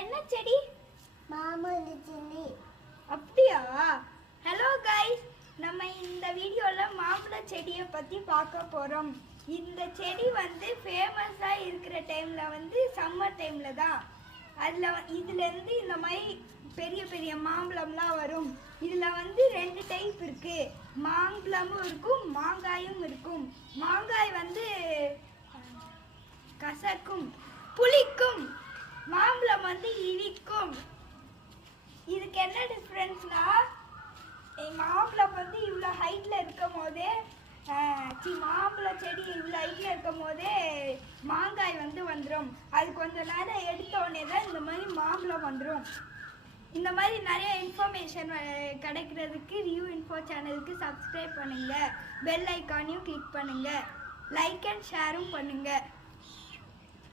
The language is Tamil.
என்ன செடி? மாமல்லி செடி. அப்படியா? ஹலோ கைஸ், நம்ம இந்த வீடியோல மாம்பழ செடியை பத்தி பார்க்க போறோம். இந்த செடி வந்து ஃபேமஸா இருக்கிற டைம்ல வந்து சம்மர் டைம்ல தான். இதுல இருந்து இந்த மாதிரி பெரிய பெரிய மாம்பழம்லாம் வரும். இதுல வந்து 2 டைப் இருக்கு. மாம்பழமும் இருக்கும், மாங்காயும் இருக்கும். மாங்காய் வந்து கசக்கும், புளிக்கும். மாம்பழம் வந்து இனிக்கும். இதுக்கு என்ன டிஃப்ரென்ஸ்னா, மாம்பழம் வந்து இவ்வளோ ஹைட்ல இருக்கும் போதே மாம்பழ செடி இவ்வளோ ஹைட்ல இருக்கும் போதே மாங்காய் வந்து வந்துடும். அது கொஞ்ச நேரம் எடுத்தோடனே தான் இந்த மாதிரி மாம்பழம் வந்துடும். இந்த மாதிரி நிறைய இன்ஃபர்மேஷன் கிடைக்கிறதுக்கு ரியூ இன்ஃபோ சேனலுக்கு சப்ஸ்கிரைப் பண்ணுங்க, பெல் ஐக்கானையும் கிளிக் பண்ணுங்க, லைக் அண்ட் ஷேரும் பண்ணுங்க.